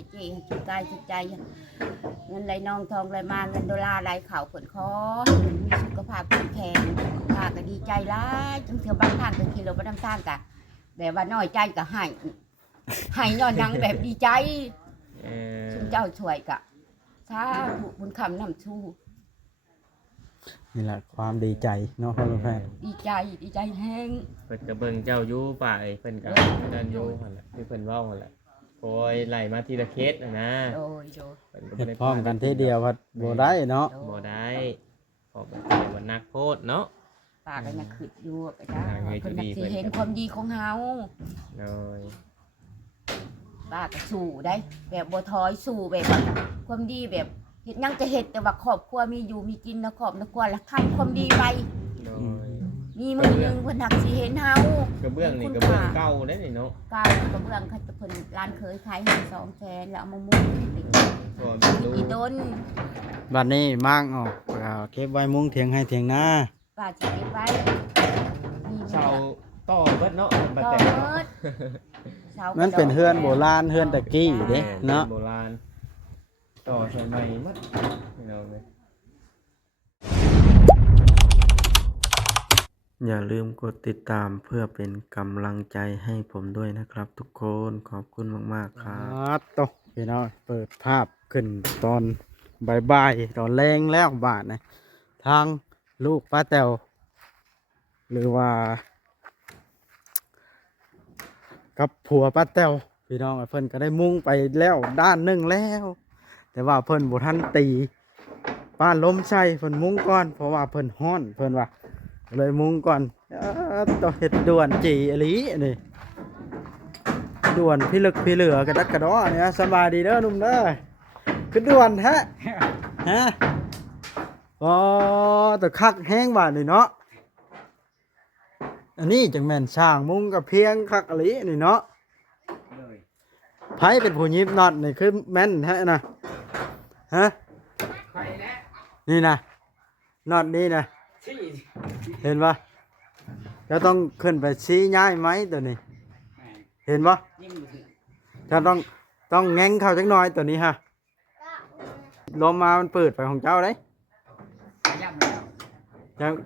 ให้เจให้จิตกายจิตใจเงินไหลนองทองไหลมาเงินดอลลาร์ไหลเข่าผลคอมีสุขภาพแข็งแรงข้าก็ดีใจร้ายจังเถื่อบางทางก็ขี่รถไปทำทางกะแบบว่าน้อยใจก็ให้ย้อนยังแบบดีใจชุมเจ้าช่วยกะสาธุบุญคำนำชู นี่แหละความดีใจเนาะพ่อแม่ ดีใจแห้ง เพิ่นก็เบิ่งเจ้าอยู่ป่าเพิ่นก็นั่นอยู่หั่นแหละที่เพิ่นเว้าหั่นแหละโอ้ยไล่มาทีละเคสนะ โดย เพิ่นก็ เฮ็ บ่ ด ได้ พร้อมกันทีเดียวพัดบ่ได้เนาะ บ่ได้ขอบคุณว่านักโทษเนาะ ป้าก็ยังขึ้นอยู่ก็จ้า ทางเวที เพิ่นอยากสิ เพิ่น เห็นความดีของเฮา โดย ป้าก็สู้ได้ แบบบ่ถอยสู้แบบว่าความดีแบบเฮ็ดหยังจะเฮ็ดแต่ว่าครอบครัวมีอยู่มีกินนะครอบนะครัวแล้วทำความดีไป โดย มีมื้อหนึงเพิ่นหักสิเห็นเฮาก ระเบื้องนี่กระเบื้องเก่าได้นี่เนาะ กาวกระเบื้องเขาจะเพิ่นร้านเคยขายให้200,000แล้วเอามามุงติด ตัวมันดู อีดน บัดนี้มางออกก็เก็บไว้มุงเถียงให้เถียงนา ป้าสิเก็บไว้มี เสาต่อเบิดเนาะบ่ ต่อ แต่ เบิดเสา มันเป็นเฮือนโบราณเฮือนตะกี้เด้เนาะ โบราณต่อใส่ใหม่หมดเอาเลย อย่าลืมกดติดตามเพื่อเป็นกำลังใจให้ผมด้วยนะครับทุกคนขอบคุณมากๆครับ ตกพี่น้องเปิดภาพขึ้นตอนบ่ายๆตอนแรงแล้วบาทนะทางลูกป้าแตวหรือว่า กับผัวป้าแตวพี่น้องเพิ่นก็ได้มุ่งไปแล้วด้านหนึ่งแล้ว แต่ว่าเพิ่นบ่ทันตีป้านล้มใส่เพิ่นมุ่งก่อนเพราะว่าเพิ่นฮ้อนเพิ่นว่าเลยมุ่งก่อนต่อเฮ็ดด่วนจีอหลีนี่ด่วนพี่ลึกพี่เหลือกระดักกระดอเนี่ยสบายดีเด้อหนุ่มเด้อคือด่วนแท้ฮะอ๋อแต่คักแห้งบาดนี่เนาะอันนี้จังแม่นช่างมุงกับเพียงคักอหลีนี่เนาะไผเป็นผู้ยิบน็อตนี่คือแม่นแท้นะฮะนี่นะน็อตนี่นะเห็นปะจะต้องขึ้นไปชี้ย้ายไหมตัวนี้ เห็นปะจะต้องแง้งเข้าจักหน่อยตัวนี้ฮะลมมามันเปิดไปของเจ้าได้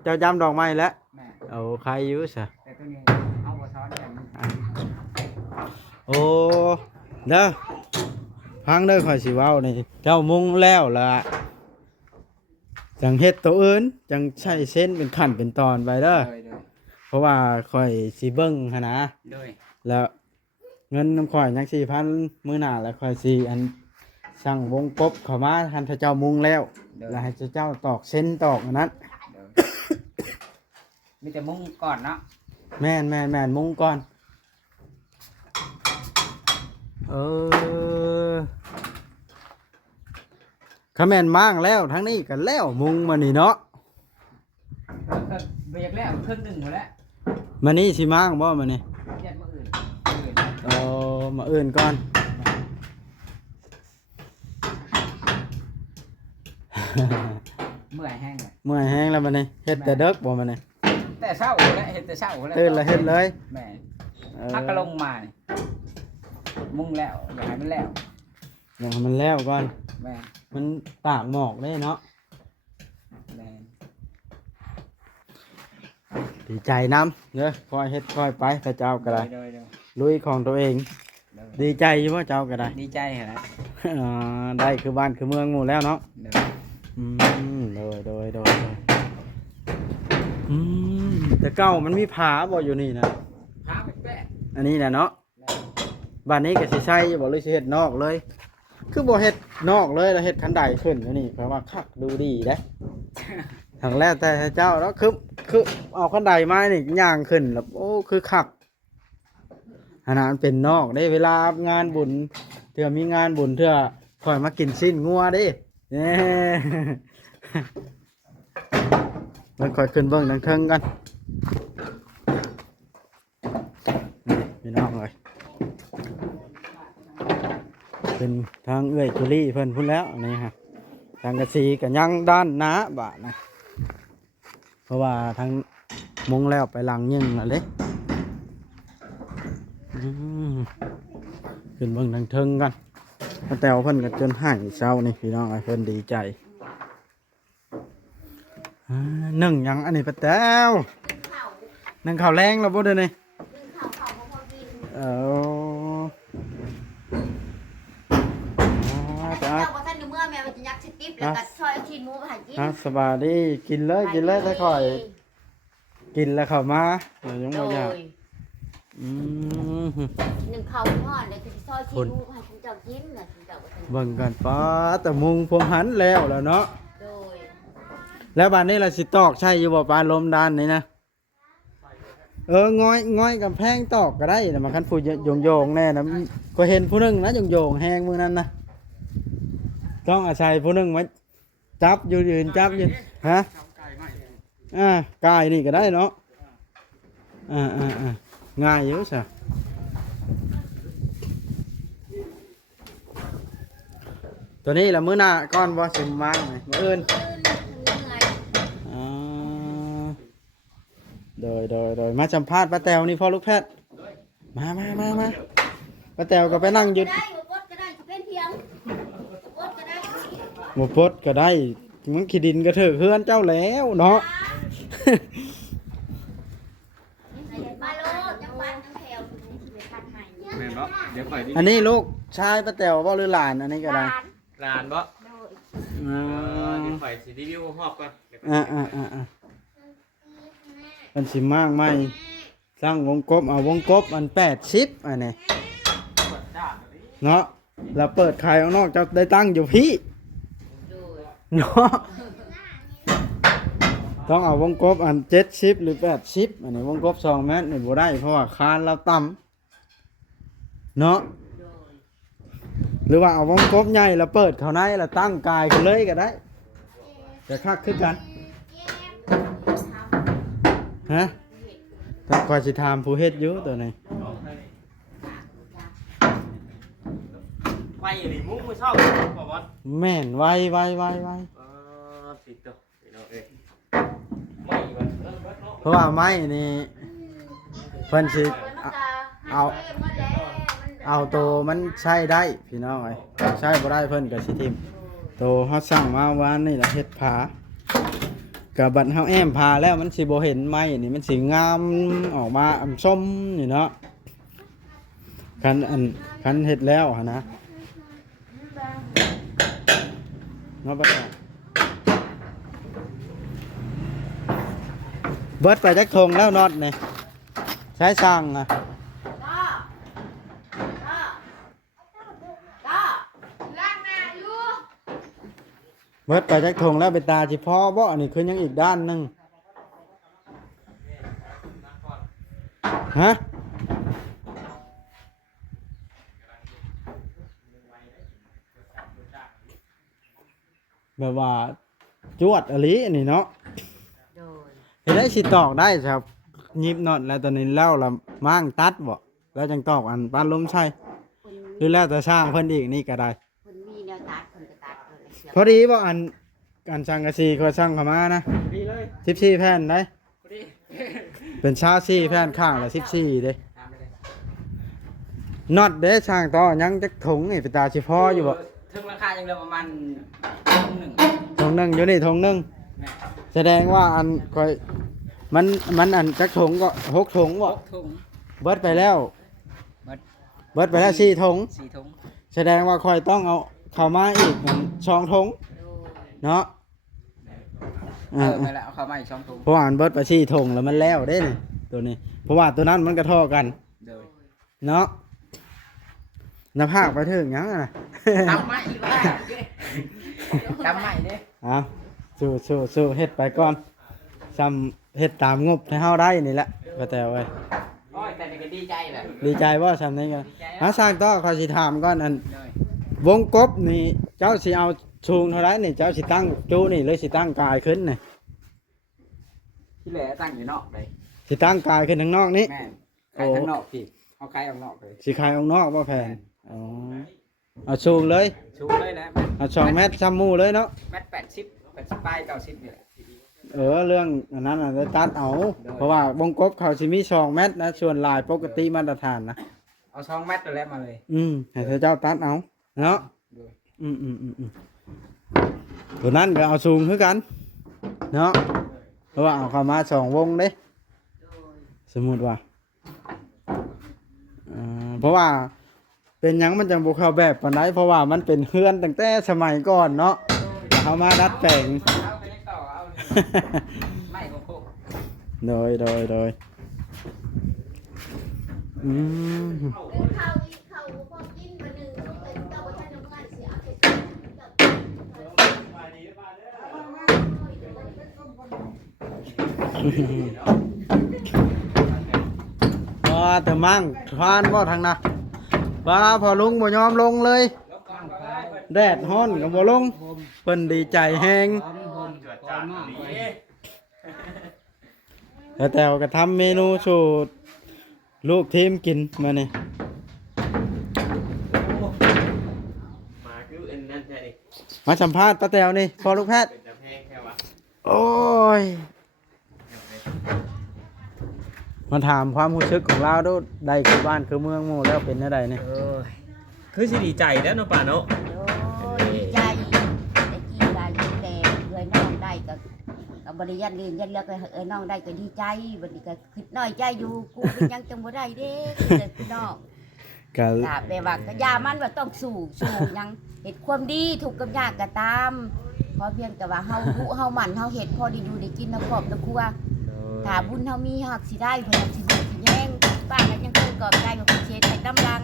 เจ้าจำดอกไม้แล้วเอาใครอยู่ซะโอ้เด้อพังเด้อข่อยสิเว้านี่เจ้ามุงแล้วล่ะจังเฮ็ดตัวอื่นจังใช้เส้นเป็นขั้นเป็นตอนไปเด้อเพราะว่าข่อยสิเบิ่งหั่นนะแล้วเงินน้ำข่อยยัง 4,000 มื้อหน้าแล้วข่อยสิอันสั่งวงกบเข้ามาทันถ้าเจ้ามุงแล้วแล้วให้เจ้าตอกเส้นตอกอันนั้น มีแต่มุ้งก่อนเนาะ แม่นมุงก่อนขแม่นมั่งแล้วทั้งนี้กันแล้วมุงมานี่เนาะ เบียกแล้วครึ่งหนึ่งหมดแล้ว มานี่สิมั่งบ่มานี่ ยัดมาอื่น มาอื่นก่อน เมื่อยแห้งเลย เมื่อยแห้งแล้วมานี่เฮ็ดแต่เด็กบ่มานี่ แต่เศร้าแล้วเห็นแต่เศร้าแล้ว ตื่นแล้วเฮ็ดเลย แม่พักก็ลงมานี่มุ้งแล้วอยากให้มันแล้ว อย่างให้มันแล้วก่อน แม่ มันตากหมอกได้เนาะ แม่ ดีใจน้ำเด้อคอยเฮ็ดคอยไปแต่เจ้าก็ได้ โดย ลุยของตัวเอง ดีใจอยู่ว่าเจ้าก็ได้ ดีใจเหรอ ได้คือบ้านคือเมืองหมู่แล้วเนาะ โดย โดยแต่เก้ามันมีผาบ่อยู่นี่นะ พาไปแปะ อันนี้นะเนาะบ้านนี้ก็สิใช่บ่เลยสิเฮ็ดนอกเลย คือบ่เฮ็ดนอกเลยแล้วเฮ็ดคันใดขึ้นอันนี้แปลว่าคักดูดีเด้ทางแรกแต่เจ้าแล้วคือเอาคันใดมานี่ย่างขึ้นแล้วโอ้คือคักขนาดมันเป็นนอกได้เวลางานบุญเทื่อมีงานบุญเทื่อค่อยมากินชิ้นงัวเด้มันค่อยขึ้นเบิ่งดังเทิงกันพี่น้องเลยเป็นทางเอื้อยจุลี่เพิ่นพุ่นแล้วนี่ฮะทางกระสีกับยังด้านหน้าบาทนะเพราะว่าทางมุงแล้วไปหลังยิ่งอะไรขึ้นเบิ่งดังเทิงกัน ป้าแตวเพิ่นก็จนหายเศร้านี่พี่น้องไอ้เพิ่นดีใจหนึ่งหยังอันนี้ป้าแตวหนึ่งข้าวแรงแล้วบ่เด้อนี่เออแต่เจ้าบ่ทันอยู่เมื่อแม่มันจะยักสติ๊บแล้วก็ซอยชิ้นหมูไปให้กิน สบายดีกินเลยถ้าค่อยกินแล้วเข้ามาเดี๋ยวยัง โด บ่อยาก ย อืม หนึ่งข้าวทอดแล้วก็สิซอยชิ้นหมูไปให้คุณเจ้ากินน่ะคุณเจ้าก็ทัน เบิ่งกันป้าแต่มุงผมหันแล้วเนาะ โดย แล้วบ้านนี้เราสิตอกใช่อยู่บ่ปานลมด้านนี้นะง้อยกับแพงตอกก็ได้แต่มันคันผู้โยงแน่นะก็เห็นผู้หนึงนะโยงแหงมือนั้นนะต้องอาศัยผู้หนึงมาจับอยู่ยืนจับยืนฮะกายนี่ก็ได้เนาะง่ายอยู่ซะตัวนี้ละมื้อหน้าก้อนบ่สิมางมื้ออื่นโดยมาสัมภาษณ์ป้าแตวนี่พ่อลูกแพทย์มาป้าแตวก็ไปนั่งหยุด ได้บ่ปดก็ได้เป็นเพียงปดก็ได้ หมดพดก็ได้มันขี้ดินก็เถอะเพื่อนเจ้าแล้วเนาะ มาโลดจังหวัดจังแถวไปคันให้ แม่นบ่เดี๋ยวข่อยดิ อันนี้ลูกชายป้าแตวบ่หรือหลานอันนี้ก็ได้ ร้านบ่ โดย เดี๋ยวข่อยสิรีวิวฮอบก่อน มันสิมากไหมสร้างวงกบเอาวงกบอัน80อันนี้เนาะเราเปิดขายข้างนอกจะได้ตั้งอยู่พี่ โดย เนาะต้องเอาวงกบอัน70หรือ80อันนี้วงกบ2เมตรนี่บ่ได้เพราะว่าคานเราต่ำเนาะ โดย หรือว่าเอาวงกบใหญ่แล้วเปิดเขาในแล้วตั้งกายกันเลยก็ได้จะคักขึ้นกันฮะต้องคอยสิถามผู้เฮ็ดอยู่ตัวนี้ ไฟนี่มุ้งมื้อเช้าบ่บ่ แม่นไว ติดตัวพี่น้องเอ้ยไม่ว่า เพราะว่าไม้นี่เพิ่นสิเอาโตมันใช้ได้พี่น้องเอ้ยใช้บ่ได้เพิ่นก็สิทิ่มโตเฮาสั่งมาวานนี่ล่ะเฮ็ดผากับบัดเฮาแอมผาแล้วมันสิบ่เห็นไม้นี่มันสิงามออกมาอำส้มนี่เนาะคันเฮ็ดแล้วหั่นนะเนาะบัดนี้เบิดไปจักทงแล้วน็อตนี่ใช้สั่งอ่ะ เบิดไปจักทงแล้วไปตาจิพ่อบ่อันนี้คือยังอีกด้านหนึงฮะแบบว่าจวดอลิอันนี้เนาะ โดย เห็นได้สิตอกได้ครับยิบน็อตแล้วตอนนี้แล้วละมั่างตัดบ่แล้วจังตอกอันปานลมใช่หรือแล้วแต่สร้างเพิ่นอีกนี่ก็ได้ คนมีแนวตัดคนก็ตัดเลยเสีย พอดีบ่อันสังกะสีเขาสั่งเข้ามานะ ดีเลย 14แผ่นได้ พอดี เป็นชาซี่แผ่นข้างละ14เด้น็อตเด้ช่างต่อยังจักถุงนี่ไปตาสิพออยู่บ่ ถึงราคายังเหลือประมาณ1 ถุงหนึงอยู่นี่ถุงหนึง แม่ แสดงว่าอันค่อยมันอันจักถุงก็6ถุงบ่ 6ถุง เบิดไปแล้ว เบิด เบิดไปแล้ว4ถุง 4ถุง แสดงว่าค่อยต้องเอาเข้ามาอีกมัน2ถุง โดย เนาะ ไปแล้วเอาเข้ามาอีก2ถุง เพราะว่าอันเบิดไป4ถุงแล้วมันแล้วเด้นี่ตัวนี้ เพราะว่าตัวนั้นมันก็เท่อกัน โดย เนาะหน้าผากไปถึงยังอะนะ ทำใหม่อีกว่าทำใหม่เด้ เอาสู้เฮ็ดไปก่อนซ้ำเฮ็ดตามงบให้เฮาได้นี่แหละก็แต่เว้ย โอ้ยแต่นี่ก็ดีใจแหละ ดีใจบ่ซ้ำนี้กันมาสร้างต่อขอยสิถามก่อนอัน โดย วงกบนี่เจ้าสิเอาชูงเท่าไรนี่เจ้าสิตั้งจูนี่หรือสิตั้งกายขึ้นนี่ ที่เหลือตั้งอยู่นอกเลย สิตั้งกายขึ้นทางนอกนี้ แม่นขายข้างนอกพี่เอาขายออกนอกเลย สิขายออกนอกบ่แพนอ๋อเอาชูงเลย ชูเลยนะ เอา2 เมตรซ้ำหมู่เลยเนาะ แมตร80ปลาย90นี่แหละ เรื่องอันนั้นอ่ะได้ตัดเอาเพราะว่าวงกบเขาสิมี2 เมตรนะส่วนลายปกติมาตรฐานนะ เอา2 เมตรตัวแรกมาเลย ให้เจ้าตัดเอาเนาะ ตัวนั้นก็เอาสูงคือกันเนาะเพราะว่าเอาเข้ามา2วงเด้สมมุติว่าเพราะว่าเป็นหยังมันจังบ่เข้าแบบปานใดเพราะว่ามันเป็นเฮือนตั้งแต่สมัยก่อนเนาะเอามาดัดแปลง เอาไปยังต่อเอานี่ไม่ของพวก โดยอืม ข้าวพอกินมาหนึ่งเป็นเจ้าบ่ทันน้ำมันเสียเอา แต่มั่งทานบ่ทางน่ะว่าพอลุงบ่ยอมลงเลยแดดฮ้อนก็บ่ลงเพิ่นดีใจแฮงแล้วแต่ก็ทำเมนูสูตรลูกทีมกินมานี่ มาคืออันนั้นแท้ดิ มาสัมภาษณ์ป้าแตวนี่พอลูกแพทย์ เป็นตะแพงแค่วะ โอ้ยมาถามความรู้สึกของเราดูได้คือบ้านคือเมืองหมู่แล้วเป็นจังไดนี่ คือสิดีใจแล้วเนาะป่าเนาะ โอ้ยดีใจแต่กี้ได้ยินแต่เอ้ยน้องได้ก็บ่ได้ยันเรียนยันเลือกเลยเอ้ยน้องได้ก็ดีใจบัดนี้ก็คิดน้อยใจอยู่กูเป็นหยังจังบ่ได้เด้แต่พี่น้อง ก็ ถ้าแปลว่าก็ยามันว่าต้องสู้หยังเฮ็ดความดีถูกกับยากก็ตามเพราะเพียงแต่ว่าเฮารู้เฮาหมั่นเฮาเฮ็ดพอได้อยู่ได้กินในครอบในครัวถ้าบุญเฮามีฮักสิได้เพิ่นสิดีสิแย่งป้าก็ยังเคยกอบใจว่าเพิ่นสิเฮ็ดให้กำลัง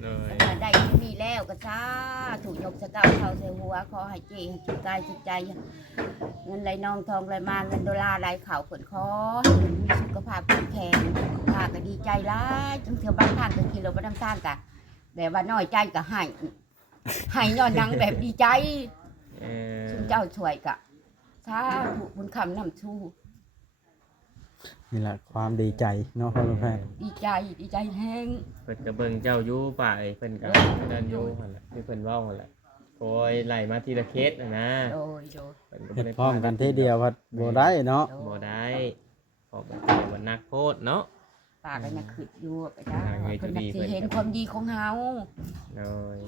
เลย ถ้าได้ที่นี่แล้วก็สาถูกยกสะเก้าเข้าใส่หัวขอให้เจให้จุกกายจุกใจเงินไหลนองทองไหลมาเงินดอลลาร์ไหลเข่าขนคอให้มีสุขภาพแข็งแรงป้าก็ดีใจหลายจังเทื่อบางทางก็กินเราบ่น้ำตาลกะแบบว่าน้อยใจก็ให้ย้อนหยังแบบดีใจ ชุมเจ้าช่วยกะสาธุบุญคำนำชู นี่แหละความดีใจเนาะพ่อลูกแพทย์ ดีใจแห้ง เพิ่นก็เบิ่งเจ้าอยู่ป่าเพิ่นก็นั่นอยู่หั่นแหละที่เพิ่นเว้าหั่นแหละโอ้ยไล่มาทีละเคสนะ โดย เพิ่นก็ เฮ็ บ่ ด ได้ พร้อมกันทีเดียวพัดบ่ได้เนาะ บ่ได้เพราะมันนักโทษเนาะ ป้าก็ยังคิดอยู่ก็จ้า ให้ เพิ่น ดี สิเห็นความดีของเฮา เลย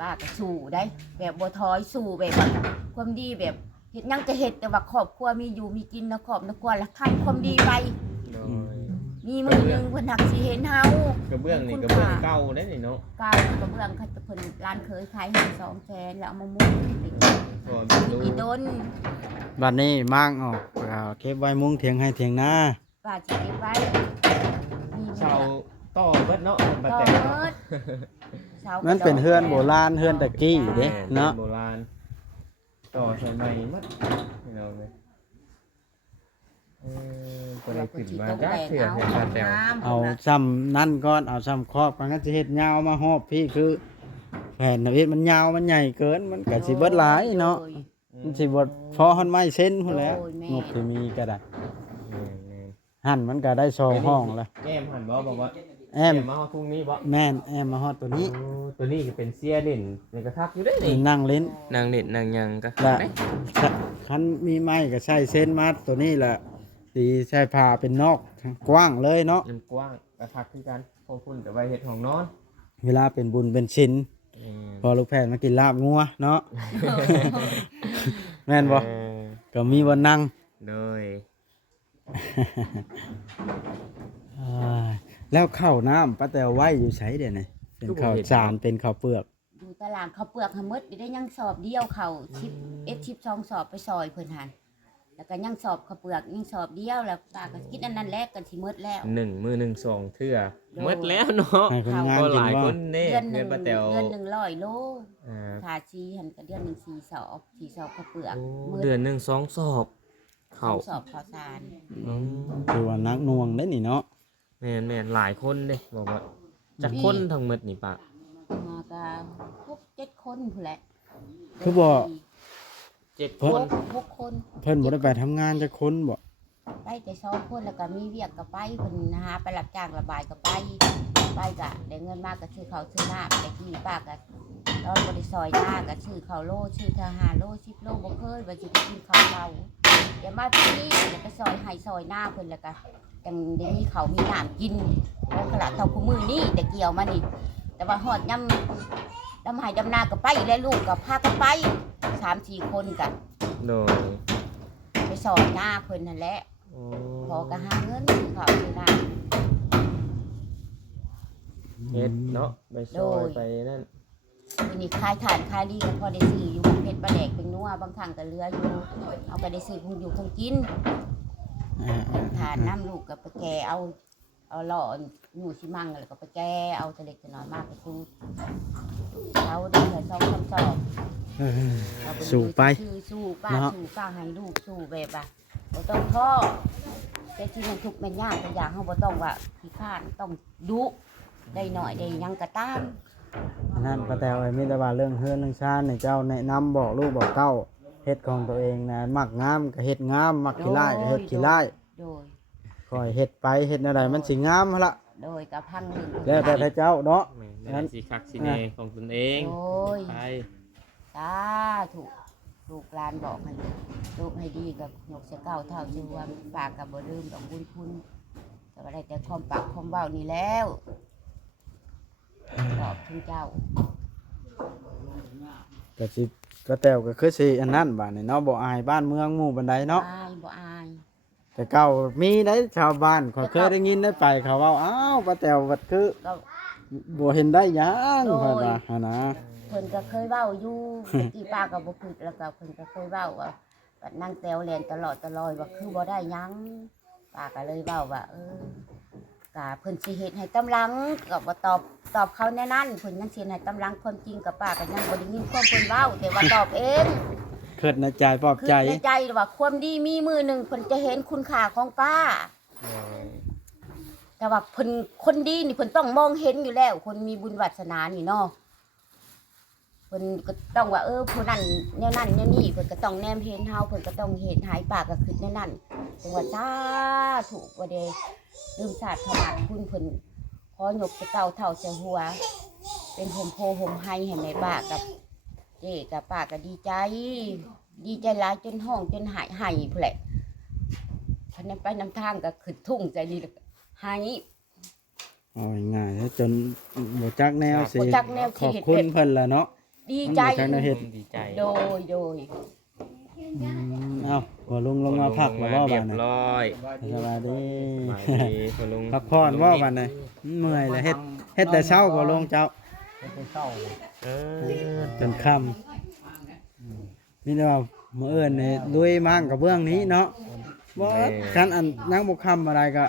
ป้าก็สู้ได้ แบบบ่ถอยสู้แบบว่าความดีแบบเฮ็ดหยังจะเฮ็ดแต่ว่าครอบครัวมีอยู่มีกินนะครอบนะครัวแล้วทำความดีไป เลย มีมื้อหนึงเพิ่นหักสิเห็นเฮาก ระเบื้องนี่กระเบื้องเก่าได้นี่เนาะ ก้าวกระเบื้องเขาจะเพิ่นร้านเคยขายให้200,000แล้วเอามามุงติด ก่อนเป็นรู อีดน บัดนี้มางออกก็เก็บไว้มุงเถียงให้เถียงนา ป้าจะเก็บไว้มี เสาต่อเบิดเนาะบัด ต่อ แต่ เมิดสากระดก มันเป็นเฮือนโบราณเฮือนตะกี้เด้เนาะ โบราณต่อสมัยมัดพี่น้องเลยก็ได้ขึ้นมาจ้าเถื่อนในชาแตว เอาซ้ำนั่นก่อนเอาซ้ำครอบมันก็สิเฮ็ดยาวมาฮอบพี่คือแผ่นนาวิมันยาวมันใหญ่เกินมันก็สิเบิดหลายเนาะมันสิบ่พอฮอนไม้เส้นพุ่นแหล้วงบที่มีก็ได้หั่นมันก็ได้2ห้องแล้ว แก้มหันบ่บอกว่า แอม มาฮอดทุ่งนี้บ่ แม่นแอมมาฮอดตัวนี้ ตัวนี้ก็เป็นเสียเด่นในกระทักอยู่ได้นี่ นั่งเล่น นางเด่นนางยังก็ และคันมีไม้ก็ใช้เส้นมัดตัวนี้แหละสีใช้ผ้าเป็นนอกกว้างเลยเนาะ มันกว้างกระทักคือกันพวกคุณแต่ไว้เฮ็ดของนอน เวลาเป็นบุญเป็นชิ้นพอลูกแพทย์มากินลาบงัวเนาะ แม่นบ่ก็มีวันนั่ง เลย อ้ายแล้วข้าวน้ำป้าแตวไว้อยู่ใช้เดี๋ยวนี้เป็นข้าวสารเป็นข้าวเปลือก ดูตลาดข้าวเปลือกหมดได้ยังสอบเดียวเขาชิป12สอบไปซอยเพิ่นหันแล้วก็ยังสอบข้าวเปลือกยังสอบเดียวแล้วป้าก็คิดอันนั้นแรกกันสิหมดแล้ว 1 มื้อ 1 2เทื่อหมดแล้วเนาะ ให้คนงาน ก็ กิ ห น ลาย ว่า คนเน่ เดือนห เงิ นึ่ น ง ป้าแตว เดือนหนึ่ง100 โล อ่า ทาชีหันก็เดือนหนึ่ง4 สอบ4 สอบข้าวเปลือก เดือนหนึ่ง2 สอบเข้า สอบข้าวสาร คือว่านักหน่วงได้นี่เนาะ แม่นหลายคนเด้บอกว่าจักคนทั้งหมดนี่ปะ มาก็6-7 คนพุ่นแหละ คือบ่ 7 คน 6 คน เพิ่นบ่ได้ไปทำงานจักคนบ่ ไปแต่2 คนแล้วก็มีเวียกก็ไปเพิ่นหาไปรับจ้างระบายก็ไปก็ได้เงินมากก็ซื้อข้าวซื้อน้ำแต่กี้ป้าก็ตอนบ่ได้ซอยหน้าก็ซื้อข้าวโลซื้อเท่า5 โล10 โลบ่เคยว่าสิไปกินข้าวเราเดี๋ยวมาที่นี่เดี๋ยวไปซอยให้ซอยหน้าเพิ่นแล้วก็จังได้มีข้าวมีน้ำกินแล้วขณะเท่าคู่มือนี่แต่เกี่ยวมานี่แต่ว่าฮอดย่ำ ดำไห้ดำนาก็ไปแล้วลูกก็พากันไป3-4 คนกัน โดย ไปสอนหน้าเพิ่นนั่นแหละ โอ้ พอก็หาเงินเข้าอยู่นา เฮ็ดเนาะไปซอยไปนั่น ทีนี้ขายถ่านขายดีก็พอได้ซื้ออยู่เพชรปลาแดกเป็นนัวบางครั้งก็เหลืออยู่เอาก็ได้ซื้อคงอยู่คงกินทานน้ำลูกก็ไปแกเอาหล่อหนูชิมังแล้วก็ไปแกเอาตะเล็กตะน้อยมากไปสู้เขาได้แค่2-3 สอบ สู่ไป สู้ป้า เนาะ สู้ป้าให้ลูกสู้แบบว่าบ่ต้องท้อแต่ที่มันทุกข์มันยากแต่อย่างเฮาบ่ต้องว่าขี้ข้านต้องดุได้หน่อยได้หยังก็ตาม อันนั้นป้าแตวมีแต่ว่าเรื่องเฮือนเรื่องชาตินี่เจ้าแนะนำบอกลูกบอกเต้าเฮ็ดของตัวเองนะมักงามก็เฮ็ดงามมักขี้ร้ายก็เฮ็ดขี้ร้าย โดย คอยเฮ็ดไปเฮ็ดอะไรมันสิงามหั่นล่ะ โดยกับพังหนึ่ง แล้วแต่เจ้าเนาะ แม่นสิคักสิแน่ของตนเอง โดย ไป สาถูกลูกหลานบอกให้ลูกให้ดีกับยกเสเก้าเท่าชื่อว่าปากกับบ่ลืมดอกบุญคุณแต่ว่าได้แต่ความปากความเว้านี่แล้วตอบถึงเจ้า ก็สิก็แตวก็คือสิอันนั้นบาดนี่เนาะบ่อายบ้านเมืองหมู่บันไดเนาะ อายบ่อาย แต่เก่ามีได้ชาวบ้านเขาเคยได้ยินได้ไปเขาเว้าอ้าวป้าแตววัดคือ ก็ บ่เห็นได้หยังเพิ่นว่าหั่นนะ เพิ่นก็เคยเว้าอยู่ตะกี้ป้าก็บ่ผิดแล้วก็เพิ่นก็เคยเว้าว่าบัดนางแตวแล่นตลอดว่าคือบ่ได้หยังป้าก็เลยเว้าว่ากะเพิ่นสิเฮ็ดให้ตำลังก็บ่ตอบเขาแน่นั่นเพิ่นยังสิให้ตำลังความจริงกับป้าก็ยังบ่ได้ยินความเพิ่นเว้าแต่ว่าตอบเอง เกิดในใจปลอบ คือ ใจ ในใจว่าความดีมีมือหนึ่งเพิ่นจะเห็นคุณค่าของป้า แต่ว่าเพิ่นคนดีนี่เพิ่นต้องมองเห็นอยู่แล้ว คนมีบุญวาสนานี่เนาะเพิ่นก็ต้องว่าผู้นั้นแนวนั้นแนวนี้เพิ่นก็ต้องแนมเห็นเฮาเพิ่นก็ต้องเห็นหายปากก็คือแนวนั้นจังว่าสาธุบ่ได้ลืมศาสตร์พระบาทคุณเพิ่นขอยกเก้าเท่าใส่หัว เป็นห่มโพห่มไห้ให้แม่ป้ากับเจ๊กับป้าก็ดีใจหลายจนห้องจนหายพุ่นแหละพันนั้นไปนำทางก็ขึ้นทุ่งใจดีแล้วก็หาย เอาง่ายๆแล้วจนบ่จักแนวสิ บ่จักแนว ข สิ อบ เฮ็ด คุณเพิ่นล่ะเนาะ ดีใจ มันบ่จักแนวเฮ็ด ดีใจ โดย เอ้าบ่ลงมาพักแล้วบ่ เรี บาย ด บ นี้ ร้อย สวัสดี มาดีพอลุง พักผ่อนบ่บัดนี้เมื่อยแล้วเฮ็ดแต่เช้าบ่ลงเจ้า ไปเศร้า เออ จนค่ำมีแต่ว่ามื้ออื่นนี่ลุยมั่งกับเบื้องนี้เนาะบ่คันอันยังบ่ค่ำอะไรก็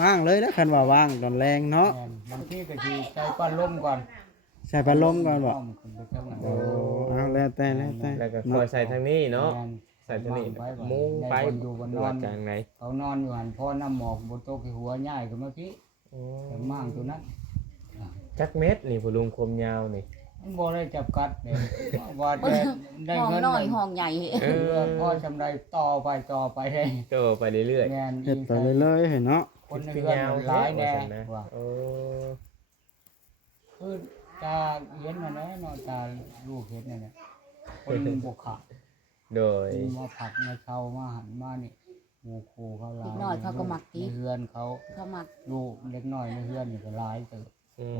มั่งเลยนะคันว่าว่างตอนแรงเนาะ แม่นบางทีก็สิใจก้อนล่มก่อน ใส่พัดลมก่อนบ่ ต้มขึ้นไปข้างหลัง โอ้เอาแล้วแต่ แล้วก็คอยใส่ทางนี้เนาะ แม่น ใส่ทางนี้มุงไปนอนกลางไหน เขานอนอยู่หันพ่อน้ำหมอกบนโต๊ะหัวใหญ่ขึ้นมาพี่แต่มั่งตัวนั้น จักเม็ดนี่พอลุงคมยาวนี่ มันบ่ได้จับกัดเนี่ยว่าได้ ห้อง เงิน น้อยห้องใหญ่ เออ พ่อจำได้ต่อไปให้ ก็ไปเรื่อย แม่น เฮ็ดไปเรื่อยๆให้เนาะ คน ๆ ใน คือ เรือน ยาว หลายแน่ นะ ว่า โอ้ คือตาเห็นนั่นแหละเนาะตาลูกเห็นนั่นแหละคนบ่ขาด โดย มาผักมาเช่ามาหันมานี่หมู่ครูเขาหลาย เด็กน้อยเขาก็มักติ ในเฮือนเขา เขามา ลูกเล็กน้อยในเฮือนนี่ก็หลายเติบ อืม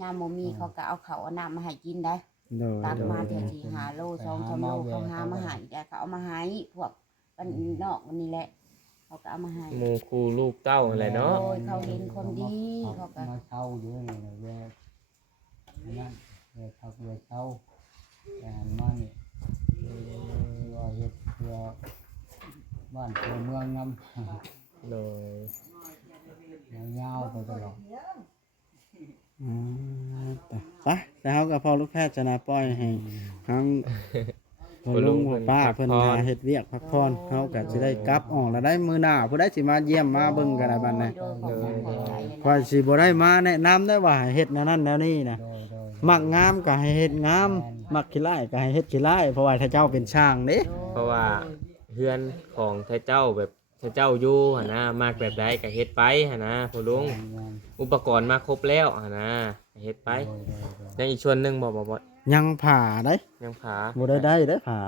ยามบ่มีเขาก็เอาข้าวเอาน้ำมาให้กินได้ โดย ตัก โด มาย เท่าสิ5 โล 2-3 โลเขาหามาให้แต่เขาเอามาให้พวกบ้านนอกวันนี้แหละเขาก็เอามาให้ หมู่ครูลูกเต้าอะไรเนาะ โอ้ยเขาเห็นคนดีเขาก็ มาเช่าอยู่นี่แหละแย่นั่นแย่พักแย่เช่าแต่หันมานี่ว่าเฮ็ดเพื่อบ้านเพื่อเมืองนำ โดย ยาวๆไปตลอด อืมแต่เฮากับพ่อลูกแพทย์จะนาปล่อยให้ทั้งพ่อลุงพ่อป้าเพิ่นมาเฮ็ดเวียกพักผ่อนเฮาก็สิได้กลับออกแล้วได้มื้อหน้าผู้ใดสิมาเยี่ยมมาเบิ่งกันได้บัดนี้ โดยขอบใจ ค่อยสิบ่ได้มาแนะนำได้ว่าให้เฮ็ดแนวนั้นแนวนี้นะ โดย มักงามก็ให้เฮ็ดงาม มักขี้ร้ายก็ให้เฮ็ดขี้ร้ายเพราะว่าถ้าเจ้าเป็นช่างเด้ เพราะว่าเฮือนของไทเจ้าแบบไทเจ้าอยู่หั่นนะมากแบบใดก็เฮ็ดไปหั่นนะพอลุงอุปกรณ์มาครบแล้วหั่นนะเฮ็ดไปยังอีกส่วนหนึงบ่ ยังผ่าได้ ยังผา บ่ได้ผ่า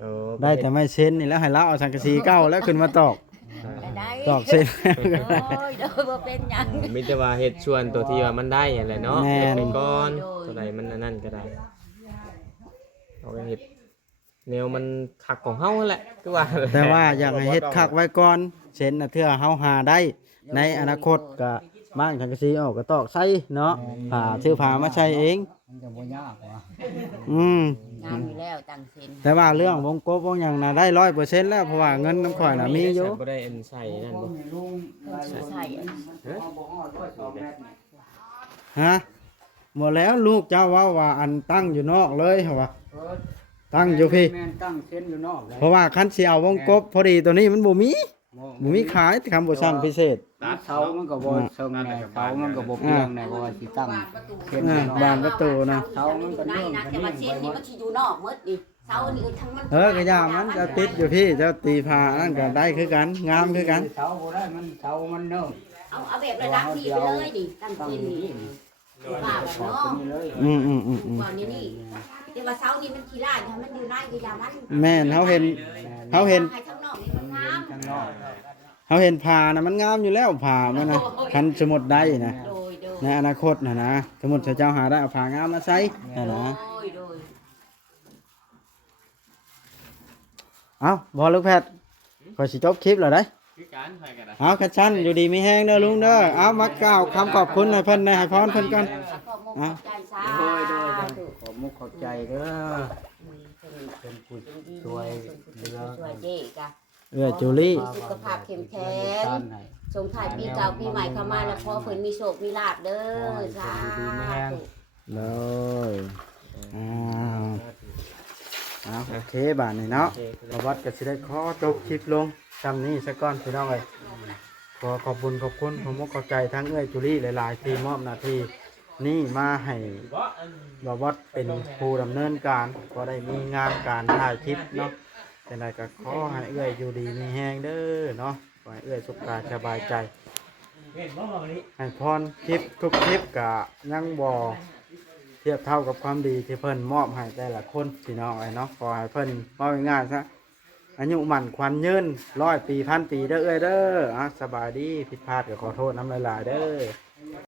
โอ้ ได้แต่ไม่เช่นนี่แล้วให้เราเอาสังกะสีเก่าแล้วขึ้นมาตอก แต่ ได้ ตอกเส้น โอ้ยโดยบ่เป็นหยัง มีแต่ว่าเฮ็ดชวนตัวที่ว่ามันได้อย่างไรเนาะ แม่น เฮ็ดไปก่อน โดย ตัวใดมันอันนั่นก็ได้เอาไปเฮ็ดแนวมันคักของเฮานั่นแหละคือว่า แต่ว่าอยากให้เฮ็ดคักไว้ก่อนเช่นน่ะเทื่อเฮาหาได้ ในอนาคตก็บ้านสังกะสีออกก็ตอกใส่เนาะผ้าซื้อผ้ามาใช้เอง มันจะบ่ยากว่ะ อืม งามอยู่แล้วตั้งเส้น แต่ว่าเรื่องวงกบวงหยังน่ะได้ 100% แล้วเพราะว่าเงินน้ำข่อยน่ะมีอยู่ บ่ได้อันใส่นั่นบ่ ลุง เพิ่นสิใส่อัน ฮะหมดแล้วลูกเจ้าว่าอันตั้งอยู่นอกเลยเหรอวะตั้งอยู่พี่ แม่นตั้งเส้นอยู่นอกเลย เพราะว่าคันสิเอาวงกบพอดีตัวนี้มันบ่มีขายคำบ่สั่งพิเศษ เสามันก็บ่เชิงแน่เสามันก็บ่เพียงแน่เพราะว่าสิตั้งเส้นอยู่นอก บานประตูนะ เสามันก็ ได้ เนื่อง นะ กัน แต่ว่า นี่ เส้นนี่มันสิอยู่นอกหมดนี่เสานี่ทั้งมัน กระยามันจะติดอยู่พี่เจ้าตีผ้านั่นก็ได้คือกันงามคือกัน เสาบ่ได้มันเสามันเนื่อง เอาแบบระดับนี้ไปเลยนี่ตั้ง ตั้ง เส้น อยู่ นี่ นี่ ว่าแบบ ขอบ เนาะ ตรงนี้เลย อืม ก่อนนี่แต่ว่าเสานี่มันขี้ร้ายถ้ามันอยู่ในก็อย่ามัน แม่นเฮาเห็น ให้ข้างนอกนี่มันงาม ข้างนอก ผ้านะมันงามอยู่แล้วผ้ามันนะคันสมมุติได้นะ โดย ในอนาคตนะสมมุติถ้าเจ้าหาได้เอาผ้างามมาใส่นะ โดย เอาบ่ลูกแพทย์ขอยสิจบคลิปแล้วได้ คือการไปกันนะ เอาคัดชั้นอยู่ดีมีแห้งเด้อลุงเด้อเอามากล่าวคำขอบคุณให้เพิ่นให้พรเพิ่นก่อน ขอบมุกใจซา ขอบมุกขอบใจเด้อเป็นผู้ช่วยเหลือ ช่วยเจ๊กะ จูลี่ สุขภาพเข้มแข็ง ท่านให้ ส่งถ่ายปีเก่าปีใหม่เข้ามาแล้วพอเพิ่นมีโชคมีลาภเด้อสาธุ เลยอ้าวเอาโอเคบาทนี่เนาะประวัติก็สิได้ขอจบคลิปลงจำนี้ซะก่อนพี่น้องเอ้ยขอขอบคุณผมขอบใจทั้งเอ้ยจูลี่หลายๆที่มอบหน้าที่นี่มาให้บวัดเป็นผู้ดำเนินการก็ได้มีงานการถ่ายคลิปเนาะเป็นไรก็ขอให้เอ้ยอยู่ดีมีแฮงเด้อเนาะขอให้เอ้ยสุขกายสบายใจให้พรคลิปทุกคลิปกะยังบ่เทียบเท่ากับความดีที่เพิ่นมอบให้แต่ละคนพี่น้องไอ้เนาะขอให้เพิ่นมอบง่ายๆซะอายุหมั่นขวัญยืน100 ปีพันปีเด้อเอ้ยเด้อสบายดีผิดพลาดก็ขอโทษน้ำหลายๆเด้อ